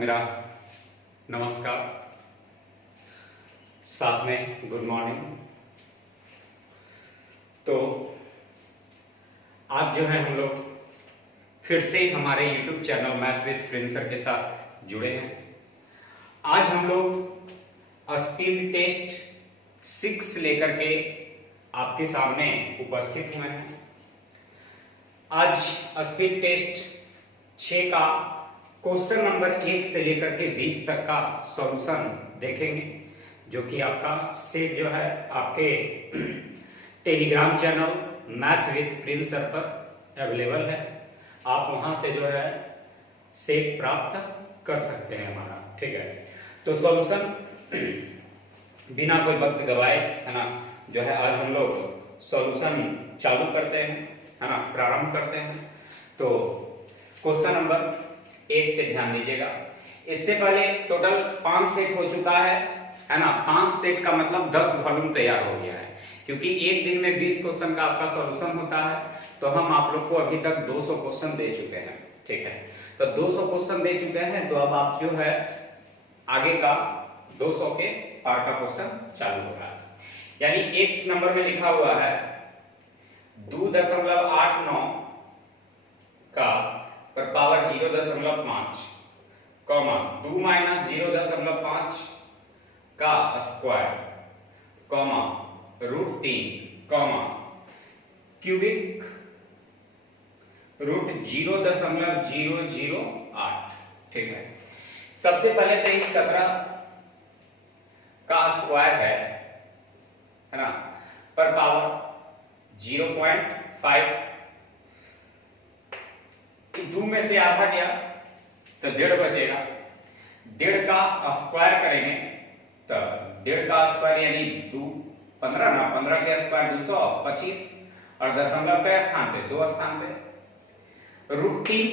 मेरा नमस्कार, साथ में गुड मॉर्निंग। तो आज जो है हम लोग फिर से हमारे YouTube channel math with Prince sir के साथ जुड़े हैं। आज हम लोग स्पीड टेस्ट 6 लेकर के आपके सामने उपस्थित हुए हैं। आज स्पीड टेस्ट 6 का क्वेश्चन नंबर 1 से लेकर के 20 तक का सॉल्यूशन देखेंगे, जो कि आपका सेट जो है आपके Telegram channel math with Prince sir पर अवेलेबल है। आप वहां से जो है सेट प्राप्त कर सकते हैं हमारा, ठीक है। तो सॉल्यूशन बिना कोई वक्त गवाए, है ना, जो है आज हम लोग सॉल्यूशन चालू करते हैं, है ना, प्रारंभ करते हैं। तो क्वेश्चन नंबर 1 पे ध्यान दीजिएगा। इससे पहले टोटल 5 सेट हो चुका है ना। 5 सेट का मतलब 10 वॉल्यूम तैयार हो गया है, क्योंकि एक दिन में 20 क्वेश्चन का आपका सॉल्यूशन होता है। तो हम आप लोग को अभी तक 200 क्वेश्चन दे चुके हैं, ठीक है। तो 200 क्वेश्चन दे चुके हैं, तो अब आप जो है आगे का 200 के पार का क्वेश्चन चालू हो रहा है। यानी 1 नंबर में लिखा हुआ है 2.89 का पर पावर 0.5 कॉमा 2 माइनस 0.5 का स्क्वायर कॉमा √3 कॉमा क्यूबिक √0.008, ठीक है। सबसे पहले तो इस 17 का स्क्वायर है ना, पर पावर 0.5, 2 में से आधा गया तो 1.5 बचेगा। 1.5 का स्क्वायर करेंगे तो 1.5 का स्क्वायर यानी 15 ना, 15 के स्क्वायर 225 और दशमलव के स्थान पे 2 स्थान पे √3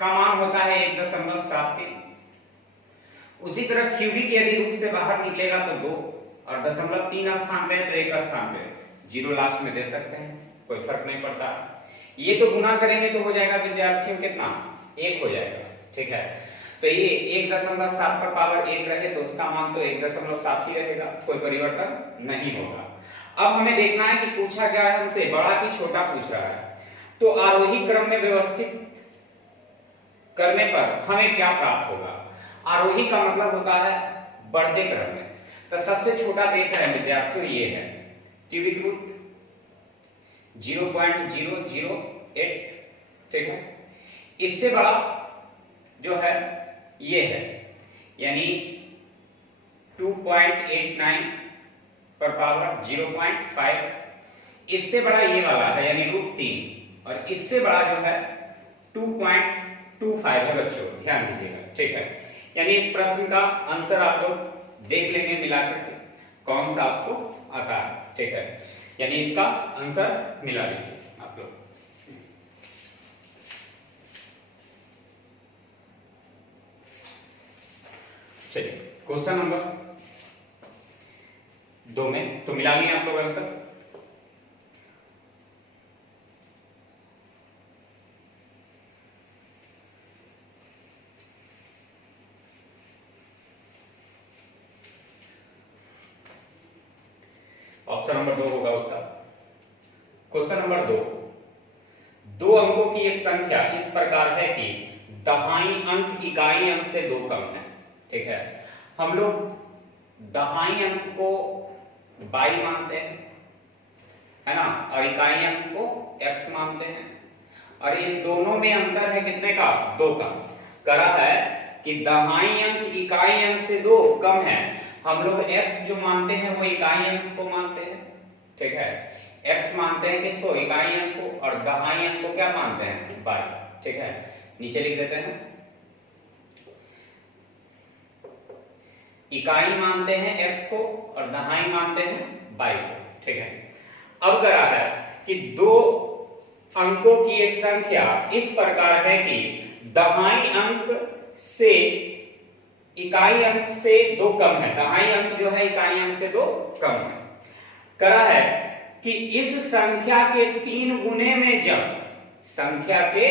का मान होता है 1.73। उसी तरह क्यूबिक यदि रूट से बाहर निकलेगा तो 2 और 0.3 स्थान पे तो 1 स्थान पे 0 लास्ट में दे सकते हैं, कोई फर्क नहीं पड़ता। ये तो गुना करेंगे तो हो जाएगा विद्यार्थियों कितना, 1 हो जाएगा, ठीक है। तो ये 1.7 पर पावर 1 रहे तो उसका मान तो 1.7 ही रहेगा, कोई परिवर्तन नहीं होगा। अब हमें देखना है कि पूछा क्या है हमसे, बड़ा कि छोटा पूछ रहा है। तो आरोही क्रम में व्यवस्थित करने पर हमें क्या प्राप्त होगा। आरोही का मतलब होता है बढ़ते क्रम में। तो सबसे छोटा देख रहे हैं विद्यार्थियों, ये है क्यूबिक रूट 0.008, ठीक है। इससे बड़ा जो है ये है, यानी 2.89 पर पावर 0.5। इससे बड़ा ये वाला है यानी √3, और इससे बड़ा जो है 2.25 है बच्चों, ध्यान दीजिएगा, ठीक है। यानी इस प्रश्न का आंसर आप लोग देख लेंगे मिला करके कौन सा आपको आता है, ठीक है। यानी इसका आंसर मिला लीजिए आप लोग। चलिए क्वेश्चन नंबर 2 में तो मिला लिया आप लोग आंसर। ऑप्शन नंबर 2 होगा उसका। क्वेश्चन नंबर 2, 2 अंकों की एक संख्या इस प्रकार है कि दहाई अंक इकाई अंक से 2 कम है, ठीक है। हम लोग दहाई अंक को y मानते हैं, है ना, और इकाई अंक को x मानते हैं, और इन दोनों में अंतर है कितने का, 2 का। करा है कि दहाई अंक इकाई अंक से 2 कम है। हम लोग x जो मानते हैं वो इकाई अंक को मानते हैं, ठीक है। x मानते हैं किसको, इकाई अंक को, और दहाई अंक को क्या मानते हैं, y, ठीक है। नीचे लिख देते हैं, इकाई मानते हैं x को और दहाई मानते हैं y को, ठीक है। अब करा है कि 2 अंकों की एक संख्या इस प्रकार है कि दहाई अंक से इकाई अंक से 2 कम है। दहाई अंक जो है इकाई अंक से 2 कम है। करा है कि इस संख्या के 3 गुने में जब, संख्या के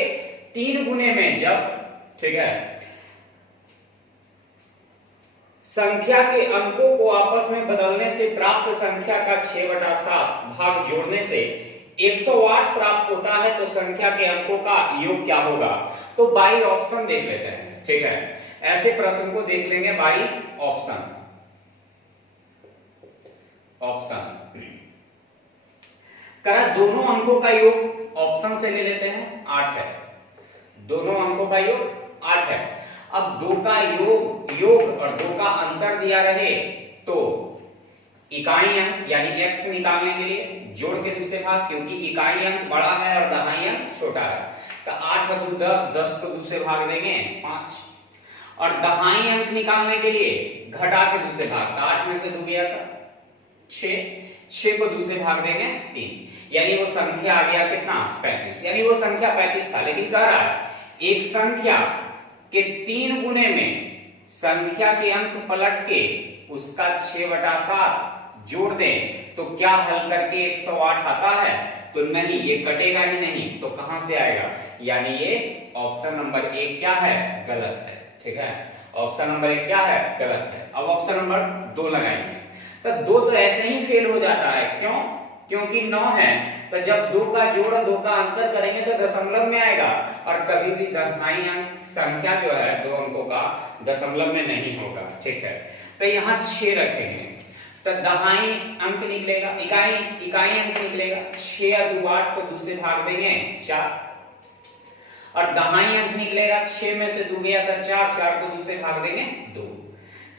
3 गुने में जब, ठीक है, संख्या के अंकों को आपस में बदलने से प्राप्त संख्या का 6/7 भाग जोड़ने से 108 प्राप्त होता है, तो संख्या के अंकों का योग क्या होगा? तो बाई ऑप्शन देख लेते हैं, ठीक है। ऐसे प्रश्न को देख लेंगे बाई ऑप्शन। करा दोनों अंकों का योग ऑप्शन से ले लेते हैं, 8 है। दोनों अंकों का योग 8 है। अब 2 का योग और 2 का अंतर दिया रहे तो इकाई अंक यानी x निकालने के लिए जोड़ के दूसरे भाग, क्योंकि इकाई अंक बड़ा है और दहाई अंक छोटा है, तो 8 और 2 10, 10 को दूसरे भाग देंगे 5, और दहाई अंक निकालने के लिए घटा के दूसरे भाग, तो 8 में से 2 गया था 6 को दूसरे भाग देंगे 3, यानी वो संख्या आ गया कितना? 35। यानी वो संख्या 35 था, लेकिन कह रहा है एक संख्या के 3 गुने में संख्या के अंक पलट के उसका 6/7 जोड़ दें तो क्या हल करके 108 आता है? तो नहीं, ये कटेगा ही नहीं, तो कहां से आएगा? यानी ये ऑप्शन नंबर 1 क्या है? गलत है, ठीक है। ऑप्शन नंबर 1 क्या है? गलत है। अब ऑप्शन नंबर 2 लगाएंगे, तो 2 तो ऐसे ही फेल हो जाता है। क्यों? क्योंकि 9 है, तो जब 2 का जोड़ और 2 का अंतर करेंगे तो दशमलव में आएगा, और कभी भी दहाई अंक संख्या जो है 2 अंकों का दशमलव में नहीं होगा, ठीक है। तो यहाँ 6 रखेंगे, तो दहाई अंक निकलेगा, इकाई अंक निकलेगा 6 या 2 8 को दूसरे भाग देंगे 4, और दहाई अंक निकलेगा 6 में से 2 गया था 4, 4 को दूसरे भाग देंगे 2।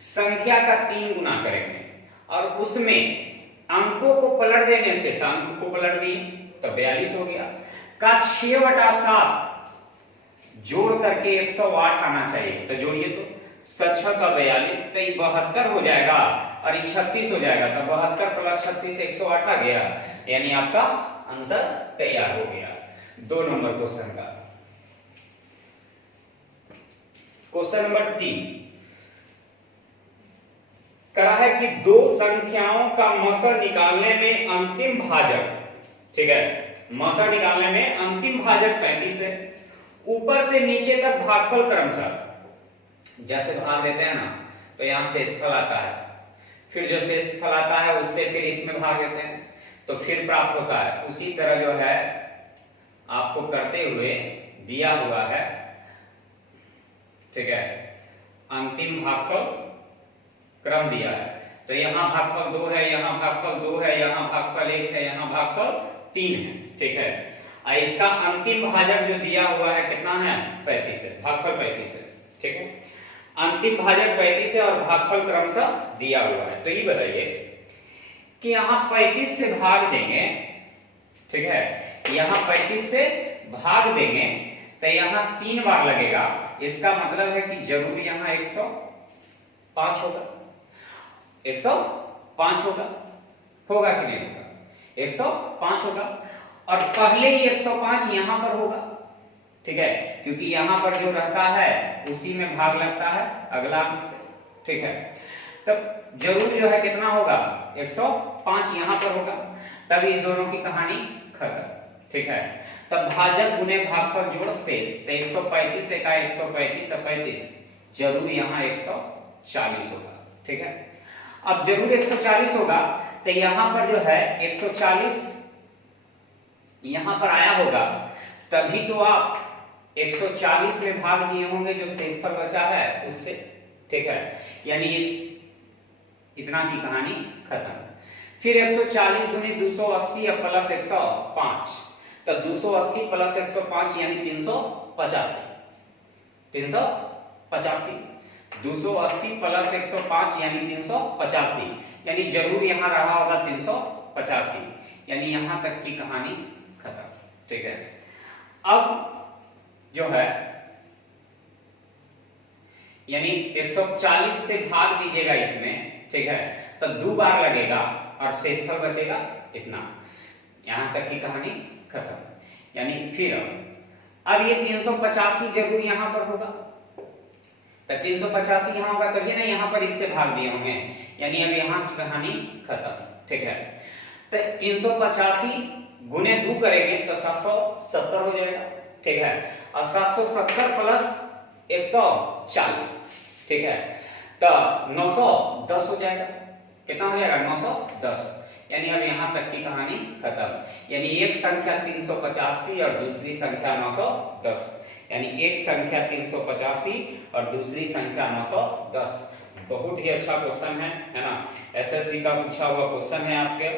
संख्या का 3 गुना करेंगे और उसमें अंकों को पलट देने से, तो अंक को पलट दिए तो 42 हो गया, का 6/7 जोड़ करके 108 आना चाहिए, तो जोड़िए तो 7 का 42, तो 72 हो जाएगा और ये 36 हो जाएगा, तो 72 प्लस 36 108 आ गया, यानी आपका आंसर तैयार हो गया 2 नंबर क्वेश्चन का। क्वेश्चन नंबर 3 कहा है कि 2 संख्याओं का मसर निकालने में अंतिम भाजक, ठीक है, मसर निकालने में अंतिम भाजक 35 है, ऊपर से नीचे तक भागफल क्रमशः, जैसे भाग देते हैं ना, तो यहां शेषफल आता है, फिर जो शेषफल आता है उससे फिर इसमें भाग देते हैं तो फिर प्राप्त होता है। उसी तरह जो है आपको करते हुए दिया हुआ है, ठीक है, अंतिम भागफल क्रम दिया है, तो यहां भागफल 2 है, यहां भागफल 2 है, यहां भागफल 1 है, यहां भागफल 3 है, ठीक है। इसका अंतिम भाजक जो दिया हुआ है कितना है? 35 है, भागफल 35 है, ठीक है। अंतिम भाजक 35 है और भागफल क्रमशः दिया हुआ है, तो ये बताइए कि यहां 35 से भाग देंगे, ठीक है, यहां 35 से भाग देंगे तो यहां 3 बार लगेगा, इसका मतलब है कि जरूर यहां 105 होगा, 105 होगा कि नहीं होगा? 105 होगा, और पहले ही 105 यहां पर होगा, ठीक है, क्योंकि यहां पर जो रहता है उसी में भाग लगता है अगला अंक से, ठीक है। तब जरूर जो है कितना होगा? 105 यहां पर होगा, तब इन दोनों की कहानी खत्म, ठीक है। तब भाजक गुने भागफल जोड़ शेष, तो 135 का 135 और 35 जरूर यहां 140 होगा, ठीक है। अब जरूर 140 होगा, तो यहां पर जो है 140 यहां पर आया होगा, तभी तो आप 140 में भाग दिए होंगे जो शेषफल बचा है उससे, ठीक है, यानी इस इतना की कहानी खत्म। फिर 140 गुने 280 प्लस 105, तो 280 प्लस 105 यानी 385, 280 प्लस 105 यानी 385, यानी जरूर यहां रहा होगा 385, यानी यहां तक की कहानी खत्म, ठीक है। अब जो है यानी 140 से भाग दीजिएगा इसमें, ठीक है, तो 2 बार लगेगा और शेषफल बचेगा इतना, यहां तक की कहानी खत्म। यानी फिर अब ये 385 जरूर यहां पर होगा, तो 385 यहां होगा तभी ना यहां पर इससे भाग दिए होंगे, यानी अब यहां की कहानी खत्म, ठीक है। तो 385 गुने 2 करेंगे तो 770 हो जाएगा, ठीक है, और 770 प्लस 140, ठीक है, तो 910 हो जाएगा। कितना हो जाएगा? 910। यानी अब यहां तक की कहानी खत्म। यानी एक संख्या 385 और दूसरी संख्या 910, यानी एक संख्या 385 और दूसरी संख्या 910। बहुत ही अच्छा क्वेश्चन है ना? एसएससी का पूछा हुआ क्वेश्चन है आपके।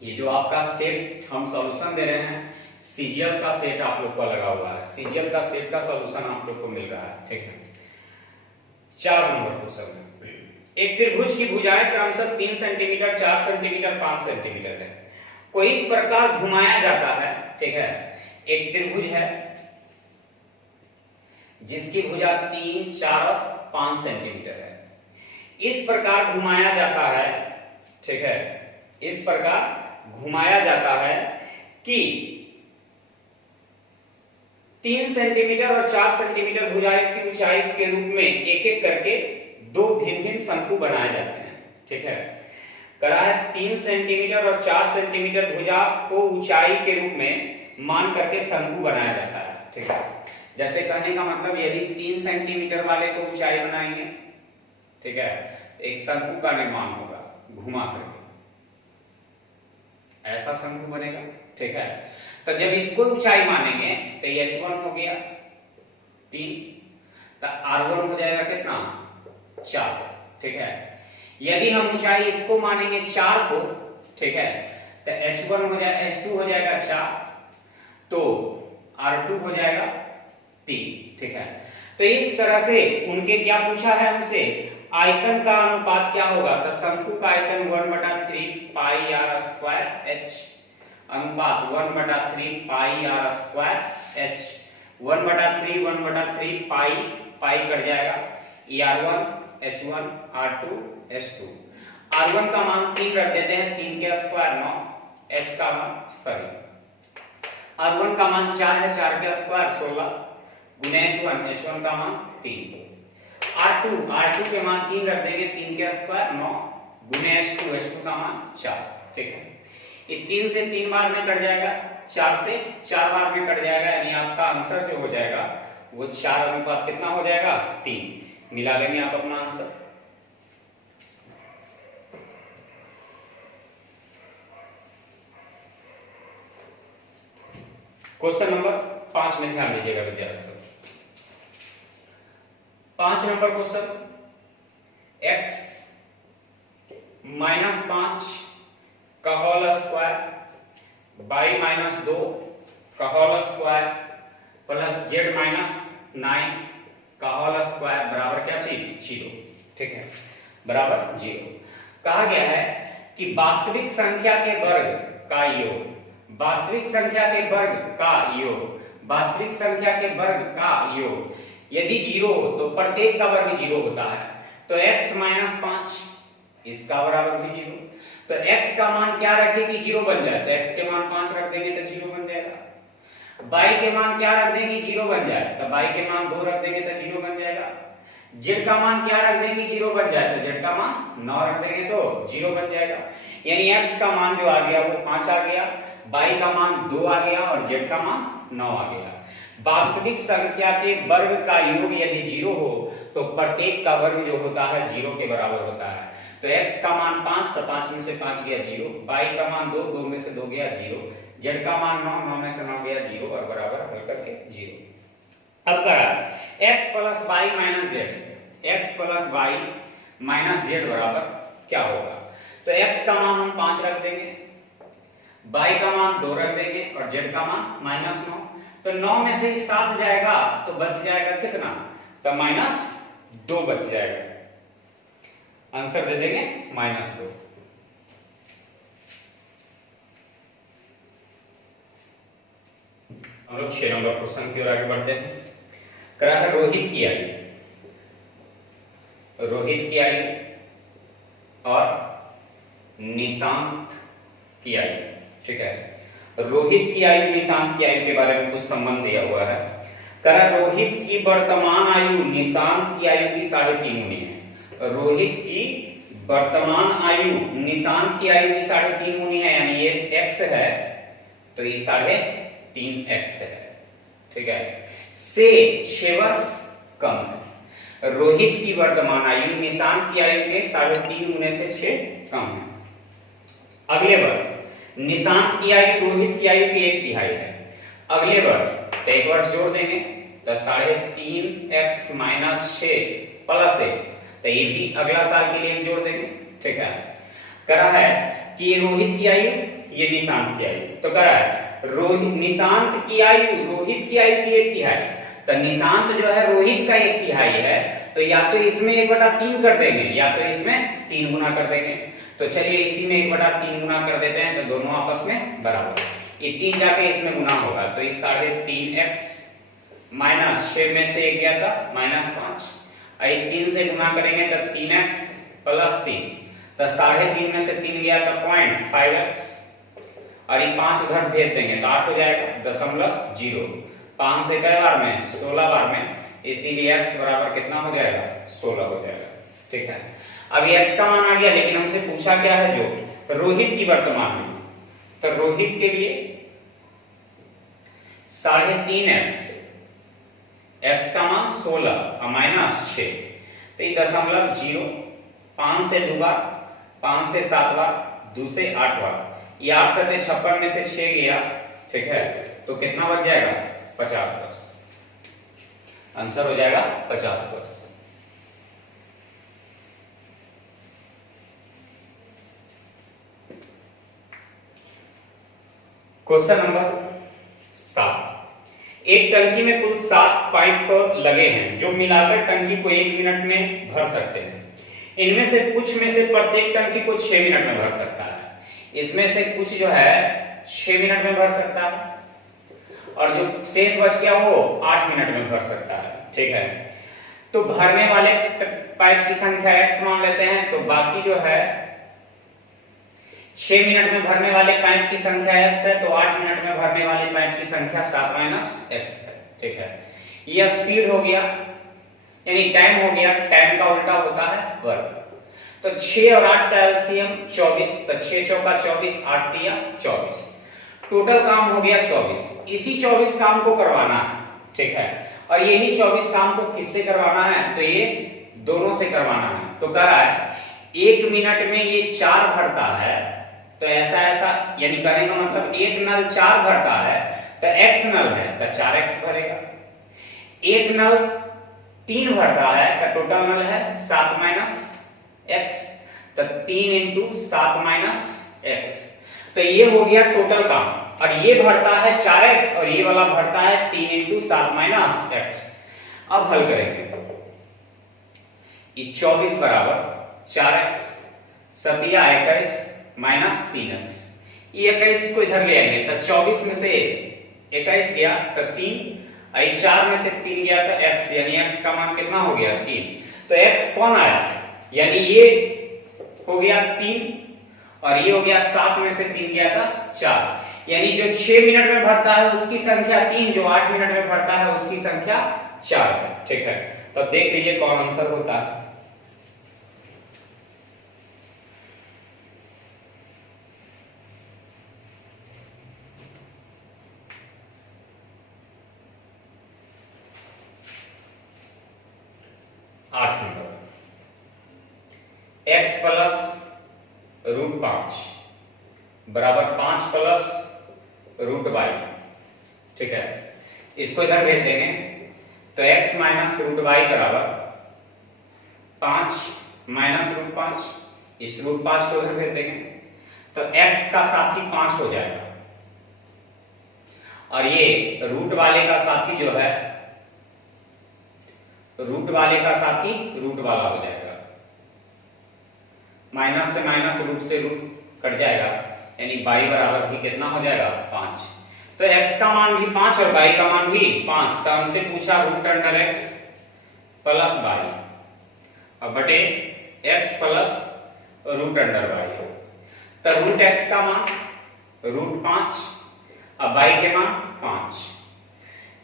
ये जो आपका सेट हम सॉल्यूशन दे रहे हैं, सीजीएल का सेट आप लोग को लगा हुआ है, सीजीएल का सेट का सॉल्यूशन आप लोग को मिल रहा है। ठीक है, 4 नंबर क्वेश्चन है। एक त्रिभुज की भुजाएं क्रमशः 3 सेंटीमीटर, 4 सेंटीमीटर, 5 सेंटीमीटर है। कोई इस प्रकार घुमाया जाता है। ठीक है, एक त्रिभुज है जिसकी भुजा 3, 4 और 5 सेंटीमीटर है। इस प्रकार घुमाया जाता है। ठीक है, इस प्रकार घुमाया जाता है कि 3 सेंटीमीटर और 4 सेंटीमीटर भुजाएं की ऊंचाई के रूप में एक एक करके 2 भिन्न भिन्न शंकु बनाए जाते हैं। ठीक है, करा है 3 सेंटीमीटर और 4 सेंटीमीटर भुजा को ऊंचाई के रूप में मान करके शंकु बनाया जाता है। ठीक है, जैसे कहने का मतलब यदि 3 सेंटीमीटर वाले को ऊंचाई बनाएंगे, ठीक है, एक शंकु का निर्माण होगा घुमा करके, ऐसा शंकु बनेगा। ठीक है, तो जब इसको ऊंचाई मानेंगे तो h1 हो गया 3, तो r1 हो जाएगा कितना? 4। ठीक है, यदि हम ऊंचाई इसको मानेंगे 4 को, ठीक है, तो h1 हो जाएगा, h2 हो जाएगा 4, तो r2 हो जाएगा 3। ठीक है, तो इस तरह से उनके क्या पूछा है हमसे? आयतन का अनुपात क्या होगा? तो शंकु का आयतन 1/3 पाई r स्क्वायर h अनुपात 1/3 पाई r square h। 1/3 1/3 pi cut जाएगा, r1 h1 r2 h2। r1 का मान 3 रख देते हैं, 3 के स्क्वायर 9, h का मान r1 का मान 4 है, 4 के स्क्वायर 16 गुने h1 का मान 3। r2 के मान 3 रख देंगे, 3 के स्क्वायर 9 गुने h2 का मान 4। ठीक है, ये 3 से 3 बार में कट जाएगा, 4 से 4 बार में कट जाएगा, यानी आपका आंसर जो हो जाएगा वो 4 अनुपात कितना हो जाएगा? 3। मिला लेंगे आप अपना आंसर। क्वेश्चन नंबर 5 में ध्यान दीजिएगा विद्यार्थियों। 5 नंबर क्वेश्चन, x -5 का होल स्क्वायर y -2 का होल स्क्वायर प्लस z -9 का होल स्क्वायर बराबर क्या चीज? 0। ठीक है, बराबर 0। कहा गया है कि वास्तविक संख्या के वर्ग का योग, वास्तविक संख्या के वर्ग का योग, वास्तविक संख्या के वर्ग का योग यदि 0 हो तो प्रत्येक का वर्ग 0 होता है। तो x -5 इसका बराबर भी 0। तो x का मान क्या रखे कि 0 बन जाए? तो x के मान 5 रख देंगे तो 0 बन जाएगा। y के मान क्या रख देंगे? 0 बन जाए। तो y के मान 2 रख देंगे तो 0 बन जाएगा। z का मान क्या रख देंगे? 0 बन जाए। तो z का मान 9 रख देंगे तो 0 बन जाएगा। यानी x का मान जो आ गया वो 5 आ गया, y का मान 2 आ गया और z का मान 9 आ गया। वास्तविक संख्या के वर्ग का योग यदि 0 हो तो प्रत्येक का वर्ग जो होता है 0 के बराबर होता है। तो x का मान 5, तो 5 में से 5 गया 0, y का मान 2, 2 में से 2 गया 0, z का मान 9, 9 में से 9 गया 0 और बराबर हल करके 0। अब करा x plus y minus z, x plus y minus z बराबर क्या होगा? तो x का मान हम 5 रख देंगे, y का मान 2 रख देंगे और z का मान -9। तो 9 में से 7 जाएगा तो बच जाएगा कितना? तो -2 बच जाएगा। आंसर दे देंगे -2। हम लोग 6 नंबर क्वेश्चन की ओर आगे बढ़ते हैं। करा है रोहित की आयु, रोहित की आयु और निशांत की आयु। ठीक है, रोहित की आयु निशांत की आयु के बारे में कुछ संबंध दिया हुआ है। करा रोहित की वर्तमान आयु निशांत की आयु की 3.5 गुनी है। रोहित की वर्तमान आयु निशांत की आयु की 3.5 गुनी है, यानी ये x है तो ये 3.5x है। ठीक है, से 6 वर्ष कम है। रोहित की वर्तमान आयु निशांत की आयु के 3.5 गुने से 6 कम है। अगले वर्ष निशांत की आयु रोहित की आयु की 1/3 है। अगले वर्ष तो एक वर्ष जोड़ देंगे तो 3.5x - 6 + 1, तो ये भी अगला साल के लिए जोड़ देंगे। ठीक है, करा है कि ये रोहित की आयु, ये निशांत की आयु, तो करा है निशांत की आयु रोहित की आयु की 1/3, तो निशांत जो है रोहित का 1/3 है, तो या तो इसमें 1/3 कर देंगे या तो इसमें 3 गुना कर देंगे। तो चलिए इसी में 1/3 गुना कर देते हैं, तो दोनों आपस में बराबर, ये 3 जाके इसमें गुना होगा, तो ये 3.5x - 6 में से 1 गया था -5, और 3 से गुना करेंगे तो 3x + 3, तो 3.5 में से 3 गया तो 0.5x, और ये 5 उधर भेज देंगे तो 8 हो जाएगा 0.0। 5 से कई बार में 16 बार में, इसीलिए x बराबर कितना हो जाएगा 16 हो जाएगा। ठीक है, अब ये x का मान आ गया, लेकिन हमसे पूछा क्या है जो रोहित की वर्तमान में, तो रोहित के लिए 3.5x, x का मान 16 और -6, तो ये 0.0, 5 से 2 बार, 5 से 7 बार, 2 से 8 बार, ये 8 × 7 = 56 में से 6 गया। ठीक है, तो कितना बच जाएगा 50 वर्ष, आंसर हो जाएगा 50 वर्ष। क्वेश्चन नंबर 7, एक टंकी में कुल 7 पाइप लगे हैं जो मिलाकर टंकी को 1 मिनट में भर सकते हैं। इनमें से कुछ में से प्रत्येक टंकी को 6 मिनट में भर सकता है। इसमें से कुछ जो है 6 मिनट में भर सकता है, और जो शेष बच गया वो 8 मिनट में भर सकता है। ठीक है, तो भरने वाले पाइप की संख्या x मान लेते हैं, तो बाकी जो है 6 मिनट में भरने वाले पाइप की संख्या x है, तो 8 मिनट में भरने वाले पाइप की संख्या 7 - x है। ठीक है, यह स्पीड हो गया, यानी टाइम हो गया, टाइम का उल्टा होता है वर्क। तो 6 और 8 का एलसीएम 24, तो 6 चौका 24, 8 तिया 24, टोटल काम हो गया 24। इसी 24 काम को करवाना है। ठीक है, और यही 24 काम को किससे करवाना है, तो ये दोनों से करवाना है। तो कह रहा है 1 मिनट में ये 4 भरता है, तो ऐसा यानी कहने का मतलब एक नल 4 भरता है, तो x नल है तो 4x भरेगा। एक नल 3 भरता है तो टोटल नल है 7 - x, तो 3 × 7 - x, तो ये हो गया टोटल काम। और ये भरता है 4x और ये वाला भरता है 3 × 7 - x। अब हल करेंगे, ये 24 बराबर 4x, 7 × 21 - 3x, ये 21 को इधर ले आएंगे तो 24 में से 21 गया तो 3, और 4 में से 3 गया तो x, यानी x का मान कितना हो गया 3। तो x कौन आया, यानी ये हो गया 3 और ये हो गया 7 में से 3 गया था 4, यानी जो 6 मिनट में भरता है उसकी संख्या 3, जो 8 मिनट में भरता है उसकी संख्या 4 है। ठीक है, तो देख लीजिए कौन आंसर होता है। x + √5 बराबर 5 + √y। ठीक है, इसको इधर भेज देंगे तो x - √y बराबर 5 - √5, इस √5 को इधर भेज देंगे तो x का साथी 5 हो जाएगा, और ये रूट वाले का साथी जो है, रूट वाले का साथी रूट वाला हो जाएगा, माइनस से माइनस, रूट से रूट कट जाएगा, यानी y बराबर भी कितना हो जाएगा 5। तो x का मान भी 5 और y का मान भी 5, तो हमसे पूछा √x + y अब बटे x + √y, तो √x का मान √5 और y के मान 5,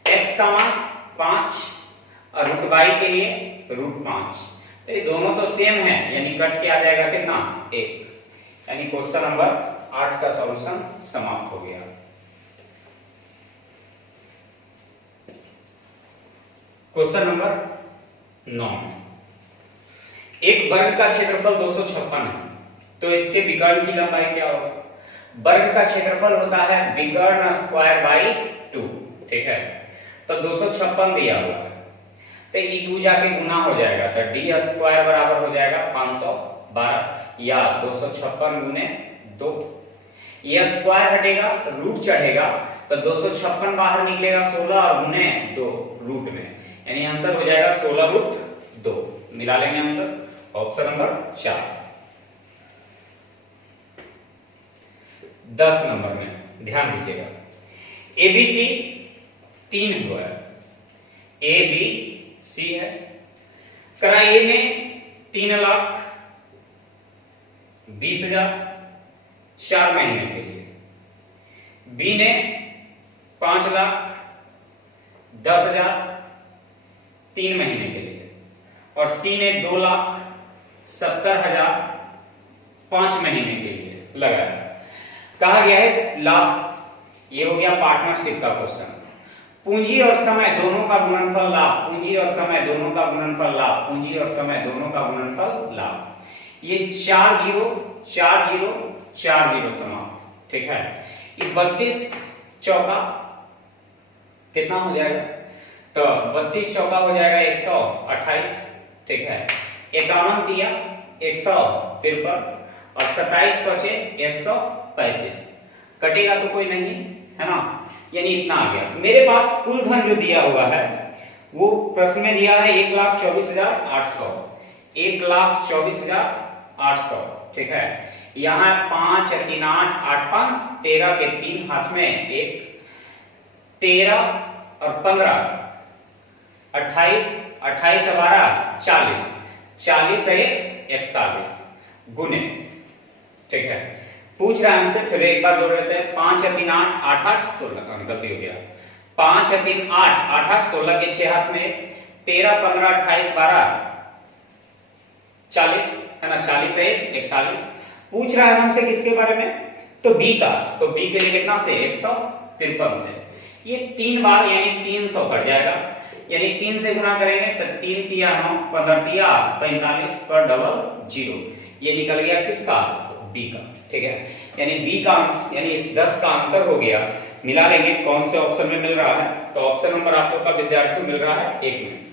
x का मान 5 और √y के लिए √5, तो ये दोनों तो सेम है, यानी कट के आ जाएगा कितना 1, यानी क्वेश्चन नंबर 8 का सॉल्यूशन समाप्त हो गया। Question number 9। एक वर्ग का क्षेत्रफल 256 है, तो इसके विकर्ण की लंबाई क्या होगा? वर्ग का क्षेत्रफल होता है विकर्ण स्क्वायर बाई 2, ठीक है। तो 256 दिया हुआ है, तो ये 2 जाके गुना हो जाएगा, तो डी स्क्वायर बराबर हो जाएगा 512 या 256 गुने 2। ये स्क्वायर हटेगा तो रूट चढ़ेगा, तो 256 बाहर निकलेगा 16 और गुने 2 रूट में, यानी आंसर हो जाएगा 16 रूट 2। मिला लेंगे आंसर, ऑप्शन नंबर 4। 10 नंबर में ध्यान दीजिएगा, एबीसी 3 हुआ है, ए बी सी है। करा ए में 3,20,000 4 महीने के लिए, बी ने 5,10,000 3 महीने के लिए, और सी ने 2,70,000 5 महीने के लिए लगाया। कहा गया है लाभ, ये हो गया पार्टनरशिप का क्वेश्चन। पूंजी और समय दोनों का गुणनफल लाभ, पूंजी और समय दोनों का गुणनफल लाभ, पूंजी और समय दोनों का गुणनफल लाभ। ये 4 जीरो 4 जीरो 4 जीरो समाप्त, ठीक है। ये 32 चौका कितना हो जाएगा? तो 32 चौका हो जाएगा 128, ठीक है। 51 दिया 153 और 27 बचे 135, कटेगा तो कोई नहीं है ना, यानी इतना आ गया। मेरे पास कुल धन जो दिया हुआ है वो प्रश्न में दिया है 1,24,800, 1,24,800, ठीक है। यहाँ 5 3 8 8 5 13 के 3 हाथ में 1, 13 और 15 28 28 और 12 40, 40 और 1 41 गुने, ठीक है। पूछ रहा है हमसे, फिर एक बार जोड़ लेते हैं। 5 3 8 8 8 16, गलती हो गया। 5 3 8 8 8 16 के 6 हाथ में 13 15 28 12 40 है ना, 40 है 41। पूछ रहा है हमसे किसके बारे में? तो बी का। तो बी के लिए कितना से? 153 से। ये 3 बार यानी 300 कट जाएगा, यानी 3 से गुना करेंगे तो 3 तिया 9 15 तिया 45 पर डबल जीरो, ये निकल गया किसका? बी का, ठीक है। यानी बी का आंसर, यानी इस 10 का आंसर हो गया। मिला लेंगे कौन से ऑप्शन में मिल रहा है, तो ऑप्शन नंबर आप लोग का विद्यार्थियों मिल रहा है 1 में।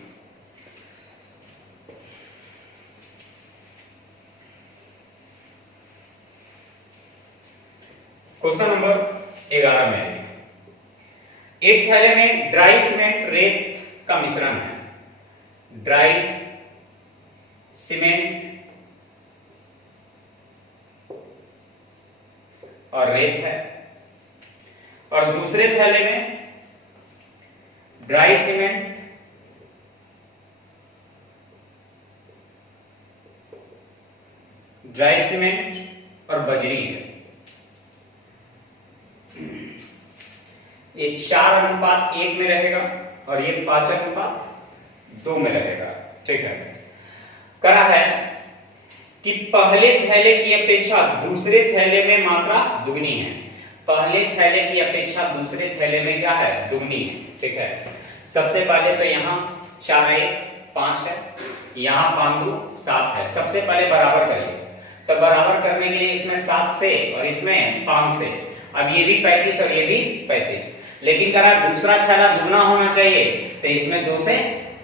क्वेश्चन नंबर 11 में, एक थैले में ड्राई सीमेंट रेत का मिश्रण है। ड्राई सीमेंट और रेत है, और दूसरे थैले में ड्राई सीमेंट और बजरी है। ये 4:1 में रहेगा और ये 5:2 में रहेगा, ठीक है। कहा है कि पहले थैले की अपेक्षा दूसरे थैले में मात्रा दुगनी है। पहले थैले की अपेक्षा दूसरे थैले में क्या है? दुगनी है, ठीक है। सबसे पहले तो यहाँ 4 1 5 है, यहाँ 5 2 7 है। सबसे पहले बराबर करिए, तो बराबर करने के लिए इसमें 7 से और इसमें 5 से, अब ये भी 35 और ये भी 35, लेकिन कह रहा दूसरा थैला दुगना होना चाहिए, तो इसमें 2 से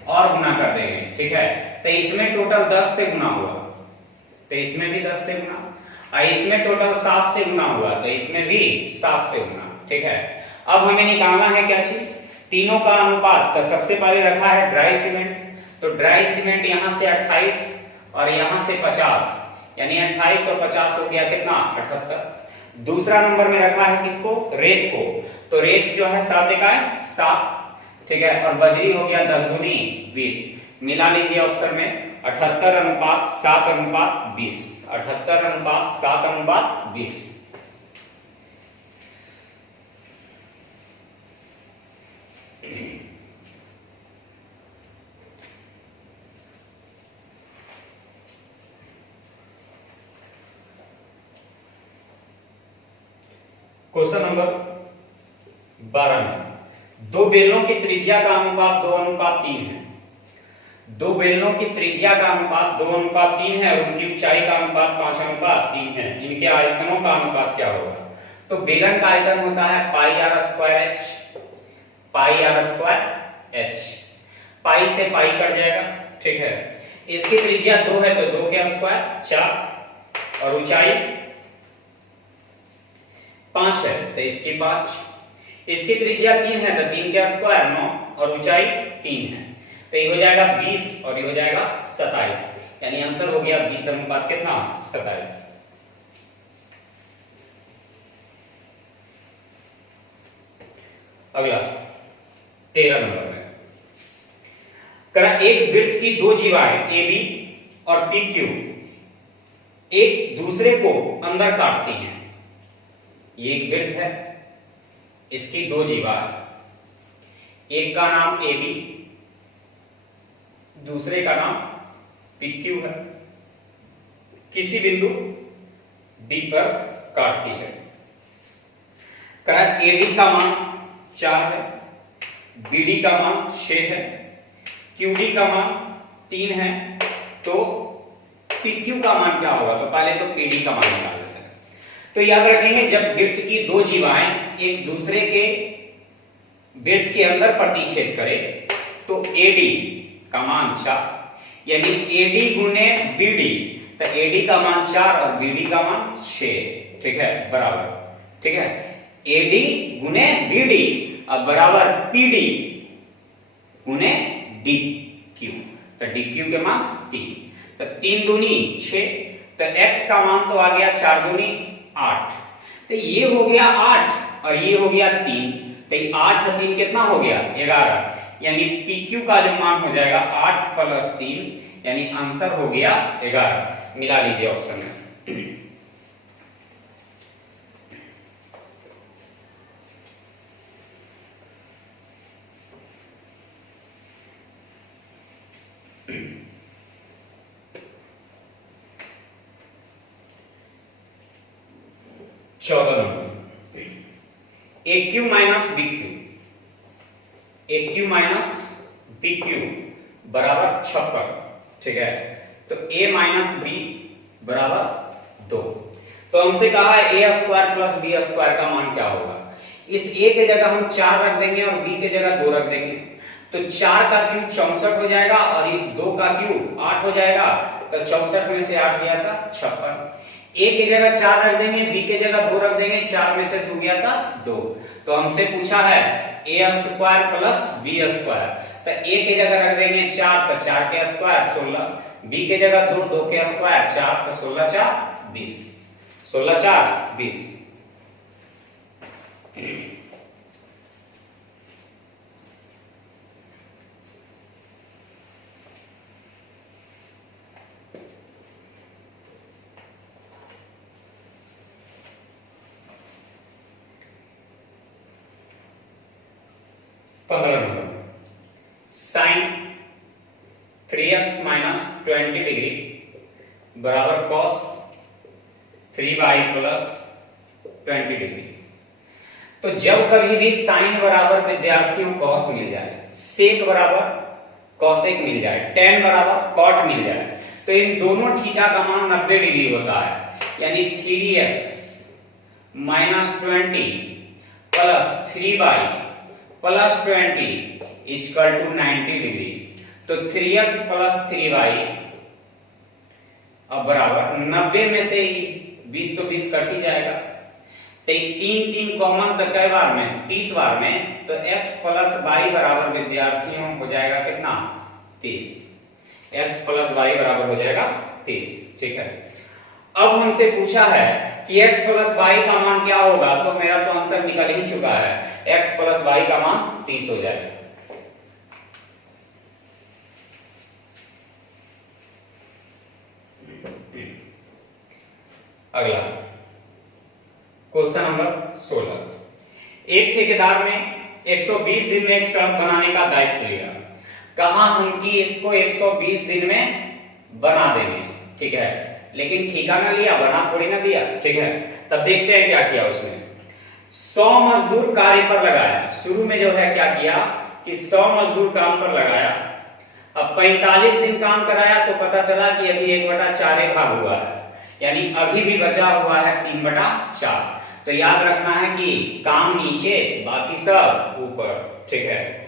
और गुना कर देंगे, ठीक है। तो इसमें टोटल 10 से गुना हुआ, तो इसमें भी 10 से गुना, और इसमें टोटल 7 से गुना हुआ, तो इसमें भी 7 से गुना, ठीक है। अब हमें निकालना है क्या चीज? तीनों का अनुपात। तो सबसे पहले रखा है ड्राई सीमेंट, तो ड्राई सीमेंट यहाँ से 28 और यहाँ से 50, यानी 28 और 50 हो गया कितना? 78। दूसरा नंबर में रखा है किसको? रेत को, तो रेत जो है 7 इकाई 7, ठीक है, और बजरी हो गया 10 दूनी 20। मिला लीजिए ऑप्शन में 78:7:20, 78:7:20। क्वेश्चन नंबर 12 में, दो बेलों की त्रिज्या का अनुपात 2:3 है। दो बेलनों की त्रिज्या का अनुपात 2:3 है और उनकी ऊंचाई का अनुपात 5:3 है। इनके आयतनों का अनुपात क्या होगा? तो बेलन का आयतन होता है pi r square h, pi r square h, pi से पाई कट जाएगा, ठीक है। इसकी त्रिज्या 2 है तो 2 के स्क्वायर 4 और ऊंचाई 5 है तो इसकी 5, इसकी त्रिज्या 3 है तो 3 के स्क्वायर 9 और ऊंचाई 3 है तो ये हो जाएगा 20 और ये हो जाएगा 27, यानी आंसर हो गया 20 अनुपात कितना? 27। अगला 13 नंबर में करा, एक वृत्त की दो जीवाएं AB और PQ एक दूसरे को अंदर काटती हैं। ये एक वृत्त है, इसकी दो जीवाएं, एक का नाम AB, दूसरे का नाम PQ है, किसी बिंदु D पर काटती है। करा AD का मान 4 है, BD का मान 6 है, QD का मान 3 है, तो PQ का मान क्या होगा? तो पहले तो PD का मान निकाल लेते हैं। तो याद रखेंगे जब वृत्त की दो जीवाएं एक दूसरे के वृत्त के अंदर प्रतिच्छेद करे तो AD का मान 4, यानी AD गुने BD, तो AD का मान 4 और BD का मान 6, ठीक है, बराबर, ठीक है। AD गुने BD अब बराबर PD गुने DQ, तो DQ के मान 3, तो 3 दूनी 6, तो x का मान तो आ गया 4 दूनी 8, तो ये हो गया 8 और ये हो गया 3, तो 8 और 3 कितना हो गया? 11, यानी PQ का जो मान हो जाएगा 8 प्लस 3, यानी आंसर हो गया 11। मिला लीजिए ऑप्शन में। चौदह number, AQ minus BQ, AQ minus BQ बराबर 56, ठीक है। तो A माइनस B बराबर 2। तो हमसे कहा है A square plus B square का मान क्या होगा? इस A के जगह हम 4 रख देंगे और B के जगह 2 रख देंगे, तो 4 का क्यूब 64 हो जाएगा और इस 2 का क्यूब 8 हो जाएगा, तो 64 में से 8 गया था 56। A के जगह 4 रख देंगे, B के जगह 2 रख देंगे, 4 में से 2 गया था 2। तो हमसे पूछा है A square plus B square, तो A के जगह रख देंगे 4, तो 4 के स्क्वायर 16, B के जगह 2, 2 के स्क्वायर 4, तो 16 4 20, 16 4 20। साइन 3x माइनस 20 डिग्री बराबर कॉस 3y प्लस 20 डिग्री। तो जब कभी भी साइन बराबर विद्यार्थियों कॉस मिल जाए, सेक बराबर कॉसेक मिल जाए, टेन बराबर कॉट मिल जाए, तो इन दोनों थीटा का मान 90 डिग्री होता है, यानी 3x minus 20 plus 3y plus 20 equal to 90 degree. तो 3x प्लस 3y अब बराबर 90 में से 20 तो 20 कट ही जाएगा, तो 3 3 कॉमन तो कई बार में 30 बार में, तो x प्लस y बराबर विद्यार्थियों हो जाएगा कितना? 30। x प्लस y बराबर हो जाएगा 30, ठीक है। अब हमसे पूछा है कि x प्लस y का मान क्या होगा, तो मेरा तो आंसर निकल ही चुका है, x प्लस y का मान 30 हो जाएगा। अगला क्वेश्चन नंबर 16। एक ठेकेदार ने 120 दिन में एक सड़क बनाने का दायित्व लिया, कहा हम कि इसको 120 दिन में बना देंगे, ठीक है, लेकिन ठेका ना लिया, बना थोड़ी ना दिया, ठीक है। तब देखते हैं क्या किया उसने। 100 मजदूर कार्य पर लगाया। शुरू में जो है क्या किया कि 100 मजदूर काम पर लगाया। अब 45 दिन काम कराया तो पता चला कि अभी 1/4 भाग हुआ है, यानी अभी भी बचा हुआ है 3/4। तो याद रखना है कि काम नीचे बाकी सब ऊपर, ठीक है।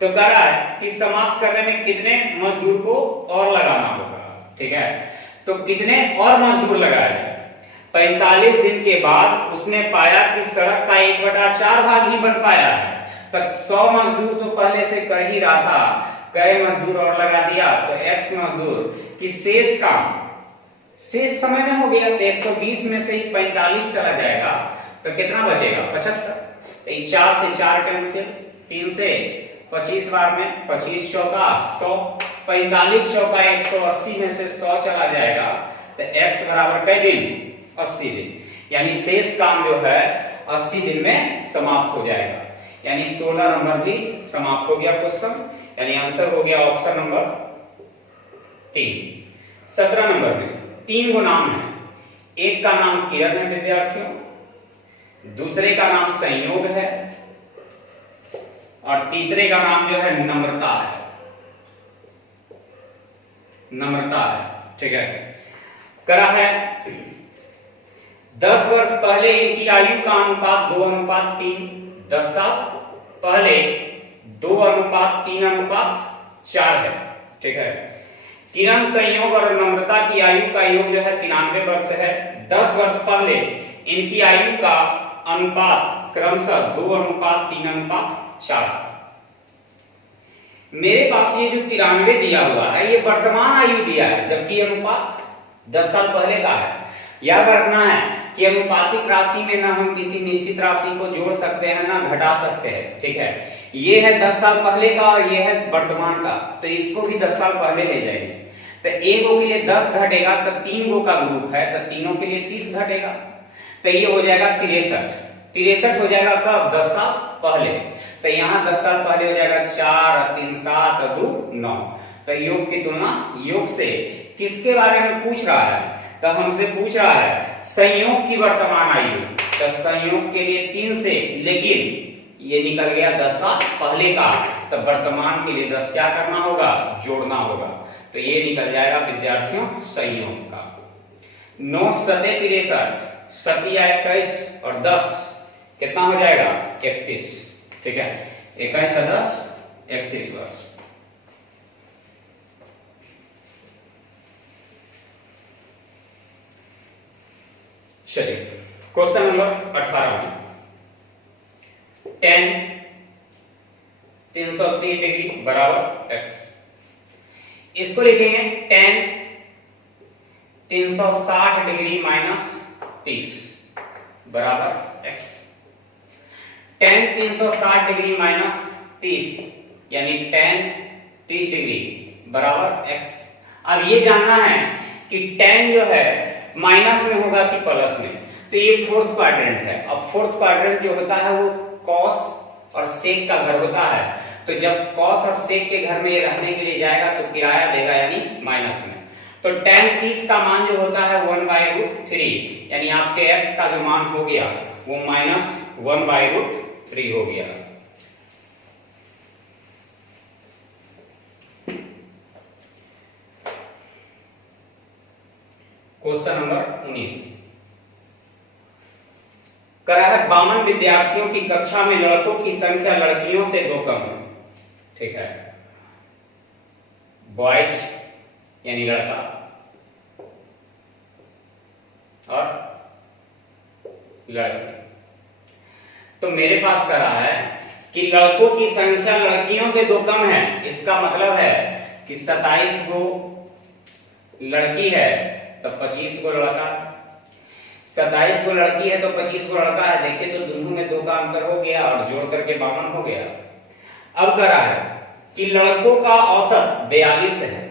तो कह रहा है कि समाप्त करने में कितने मजदूर को और लगाना होगा, ठीक है। तो कितने और मजदूर लगाया जाए। 45 दिन के बाद उसने पाया कि सड़क का 1/4 भाग ही बन पाया है। तब 100 मजदूर तो पहले से कर ही रहा था, कई मजदूर और लगा दिया तो x मजदूर की शेष काम शेष समय में हो गया। तो 120 में से ही 45 चला जाएगा तो कितना बचेगा, 75। तो 4 से 4 कैंसिल, 3 से 25 बार में 25 चौका 100, 45 चौका 180 में से 100 चला जाएगा। तो x बराबर कै दिन, 80 दिन, यानी शेष काम जो है 80 दिन में समाप्त हो जाएगा। यानी 16 नंबर भी समाप्त हो गया क्वेश्चन, यानी आंसर हो गया ऑप्शन नंबर 3। 17 नंबर में 3 गो नाम है। एक का नाम किरण है विद्यार्थियों, दूसरे का नाम संयोग है और तीसरे का नाम जो है नम्रता है, नम्रता है, ठीक है। करा है 10 वर्ष पहले इनकी आयु का अनुपात 2:3, 10 साल पहले 2:3:4 है, ठीक है। किरण, संयोग और नम्रता की आयु का योग जो है 93 वर्ष है। 10 वर्ष पहले इनकी आयु का अनुपात क्रमशः 2:3:4। मेरे पास ये जो 93 दिया हुआ है ये वर्तमान आयु दिया है, जबकि अनुपात 10 साल पहले का है। याद रखना है कि अनुपातिक राशि में ना हम किसी निश्चित राशि को जोड़ सकते हैं ना घटा सकते हैं, ठीक है। ये है 10 साल पहले का और ये है वर्तमान का, तो इसको भी 10 साल पहले ले जाएंगे। तो एक गो के लिए 10 घटेगा तो 3 गो का ग्रुप है तो तीनों के लिए 30 घटेगा, तो ये हो जाएगा 63। 63 हो जाएगा कब, 10 साल पहले। तो यहाँ 10 साल पहले हो जाएगा 4 और 3 7 और 2 9। तो योग की तुलना योग से किसके बारे में पूछ रहा है, तो हमसे पूछ रहा है संयोग की वर्तमान आयु। तो संयोग के लिए 3 से, लेकिन ये निकल गया 10 साल पहले का, तो वर्तमान के लिए 10 क्या करना होगा, जोड़ना होगा। तो ये निकल जाएगा विद्यार्थियों संयोग का। 9 7 63, 7 21 और 10 कितना हो जाएगा, 31, ठीक है। 21 और 10 31 वर्ष। चलिए क्वेश्चन नंबर 18 में tan 330 डिग्री बराबर x। इसको लिखेंगे tan 360 डिग्री माइनस 30 बराबर x। tan 360 डिग्री माइनस 30 यानी tan 30 डिग्री बराबर x। अब ये जानना है कि tan जो है माइनस में होगा कि प्लस में। तो ये फोर्थ क्वाड्रेंट है। अब फोर्थ क्वाड्रेंट जो होता है वो कॉस और सेक का घर होता है। तो जब कॉस और सेक के घर में ये रहने के लिए जाएगा तो किराया देगा, यानी माइनस में। तो tan 30 का मान जो होता है 1/√3, यानी आपके x का जो मान हो गया वो -1/√3 हो गया। क्वेश्चन नंबर 19 करा है 52 विद्यार्थियों की कक्षा में लड़कों की संख्या लड़कियों से 2 कम है, ठीक है। बॉयज यानी लड़का और लड़की। तो मेरे पास करा है कि लड़कों की संख्या लड़कियों से 2 कम है। इसका मतलब है कि 27 गो लड़की है तो 25 गो लड़का। 27 गो लड़की है तो 25 गो लड़का है। देखिए तो दोनों में 2 का अंतर हो गया और जोड़ करके 52 हो गया। अब करा है कि लड़कों का औसत 42 है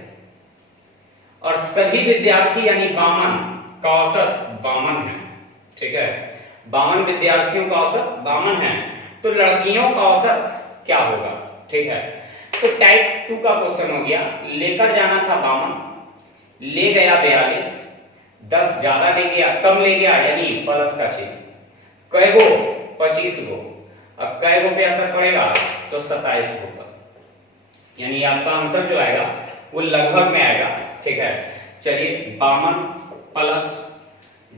और सभी विद्यार्थी यानी 52 का औसत 52 है, ठीक है। 52 विद्यार्थियों का औसत 52 है, तो लड़कियों का औसत क्या होगा, ठीक है। तो टाइप 2 का क्वेश्चन हो गया। लेकर जाना था 52, ले गया 42, 10 ज्यादा ले गया कम ले गया, यानी प्लस का चिन्ह। कै गो, 25 गो। अब कै गो पे असर पड़ेगा तो 27 गो पर, यानी आपका आंसर जो आएगा वो लगभग में आएगा, ठीक है। चलिए 52 प्लस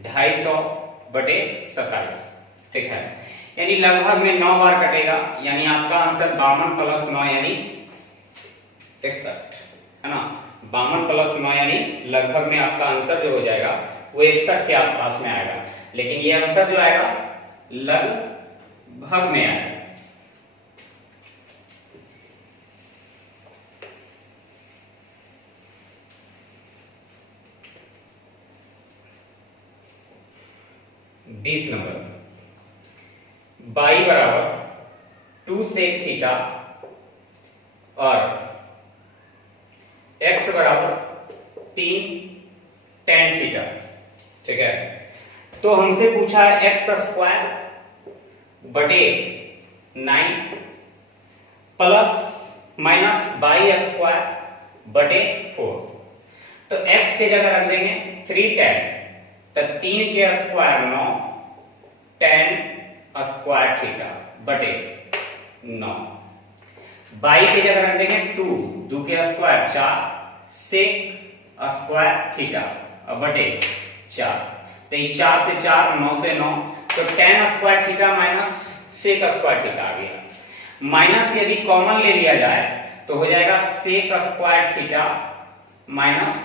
250 बटे 27, ठीक है, यानी लगभग में 9 बार कटेगा, यानी आपका आंसर 52 प्लस 9 यानी 61, है ना। 52 प्लस 9 यानी लगभग में आपका आंसर जो हो जाएगा वो 61 के आसपास में आएगा, लेकिन ये आंसर जो आएगा लगभग में आएगा। बीस नंबर, बाई बराबर 2 सेक थीटा और x बराबर 3 tan थीटा, ठीक है। तो हमसे पूछा है एक्स स्क्वायर बटे 9 प्लस माइनस बाई स्क्वायर बटे 4। तो x की जगह रख देंगे 3 tan, तो 3 के स्क्वायर 9 tan स्क्वायर थीटा बटे 9। बाई की जगह रख देंगे 2 के स्क्वायर 4 सेक स्क्वायर थीटा बटे 4। तो 4 से 4 9 से 9, तो tan square theta minus sec square theta आ गया। माइनस यदि कॉमन ले लिया जाए तो हो जाएगा sec square theta minus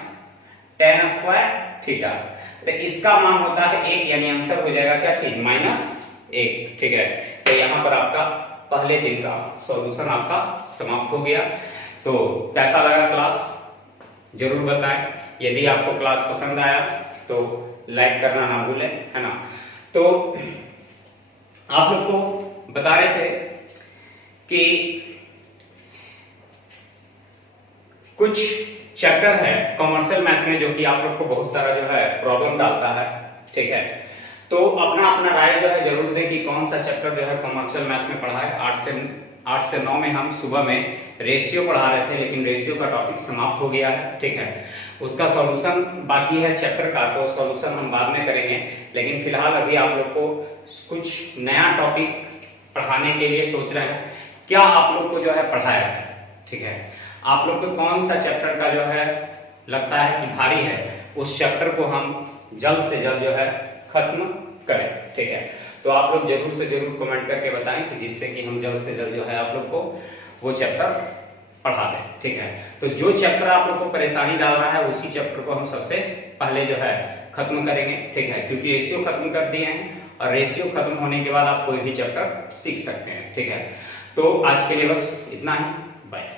tan square theta. तो इसका मान होता है 1, यानी आंसर हो जाएगा क्या चीज, -1, ठीक है। तो यहां पर आपका पहले दिन का सॉल्यूशन आपका समाप्त हो गया। तो कैसा लगा क्लास जरूर बताएं। यदि आपको क्लास पसंद आया तो लाइक करना ना भूलें, है ना। तो आप लोग को बता रहे थे कि कुछ चैप्टर है कॉमर्शियल मैथ में जो कि आप लोग को बहुत सारा जो है प्रॉब्लम डालता है, ठीक है। तो अपना अपना राय जो है जरूर दें कि कौन सा चैप्टर जो है कॉमर्शियल मैथ में पढ़ा है। 8 से 9 में हम सुबह में रेशियो पढ़ा रहे थे, लेकिन रेशियो का टॉपिक समाप्त हो गया है, ठीक है। उसका सॉल्यूशन बाकी है चैप्टर का, तो सॉल्यूशन हम बाद में करेंगे। लेकिन फिलहाल अभी आप लोग को कुछ नया टॉपिक पढ़ाने के लिए सोच रहे हैं। क्या आप लोग को जो है पढ़ाया, ठीक है, आप लोग को कौन सा चैप्टर का जो है लगता है कि भारी है, उस चैप्टर को हम जल्द से जल्द जो है खत्म करें, ठीक है। तो आप लोग जरूर से जरूर कमेंट करके बताएं कि जिससे कि हम जल्द से जल्द जो है आप लोग को वो चैप्टर पढ़ा दें, ठीक है। तो जो चैप्टर आप लोग को परेशानी डाल रहा है उसी चैप्टर को हम सबसे पहले जो है खत्म करेंगे, ठीक है। क्योंकि रेशियो खत्म कर दिए हैं और रेशियो खत्म होने के बाद आप कोई भी चैप्टर सीख सकते हैं, ठीक है। तो आज के लिए बस इतना ही, बाय।